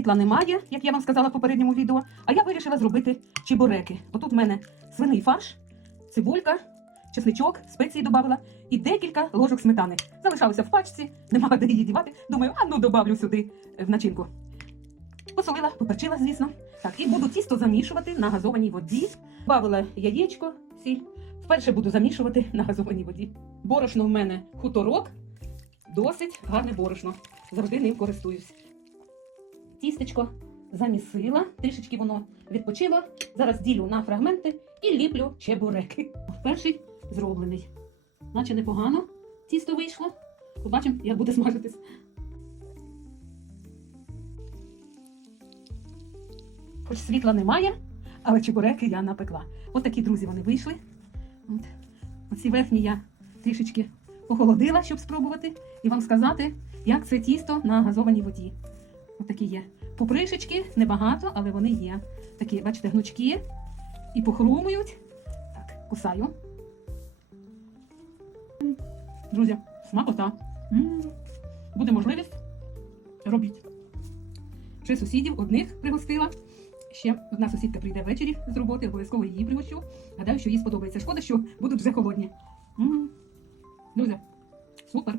Світла немає, як я вам сказала в попередньому відео, а я вирішила зробити чебуреки. Отут в мене свиний фарш, цибулька, чесничок, спеції додавала і декілька ложок сметани. Залишалося в пачці, нема де її дівати. Думаю, а ну добавлю сюди е, в начинку. Посолила, поперчила, звісно. Так, і буду тісто замішувати на газованій воді. Добавила яєчко, сіль. Вперше буду замішувати на газованій воді. Борошно в мене хуторок, досить гарне борошно. Завжди ним користуюсь. Тістечко замісила, трішечки воно відпочило. Зараз ділю на фрагменти і ліплю чебуреки. Перший зроблений. Наче непогано тісто вийшло. Побачимо, як буде смажитись. Хоч світла немає, але чебуреки я напекла. От такі друзі вони вийшли. От. Оці верхні я трішечки охолодила, щоб спробувати, і вам сказати, як це тісто на газованій воді. Такі є. Попришечки небагато, але вони є. Такі, бачите, гнучки і похрумують. Так, кусаю. Друзі, смакота. М. Буде можливість. Робіть. Ще сусідів одних пригостила. Ще одна сусідка прийде ввечері з роботи, обов'язково її пригощу. Гадаю, що їй сподобається. Шкода, що будуть вже холодні. Друзі, супер.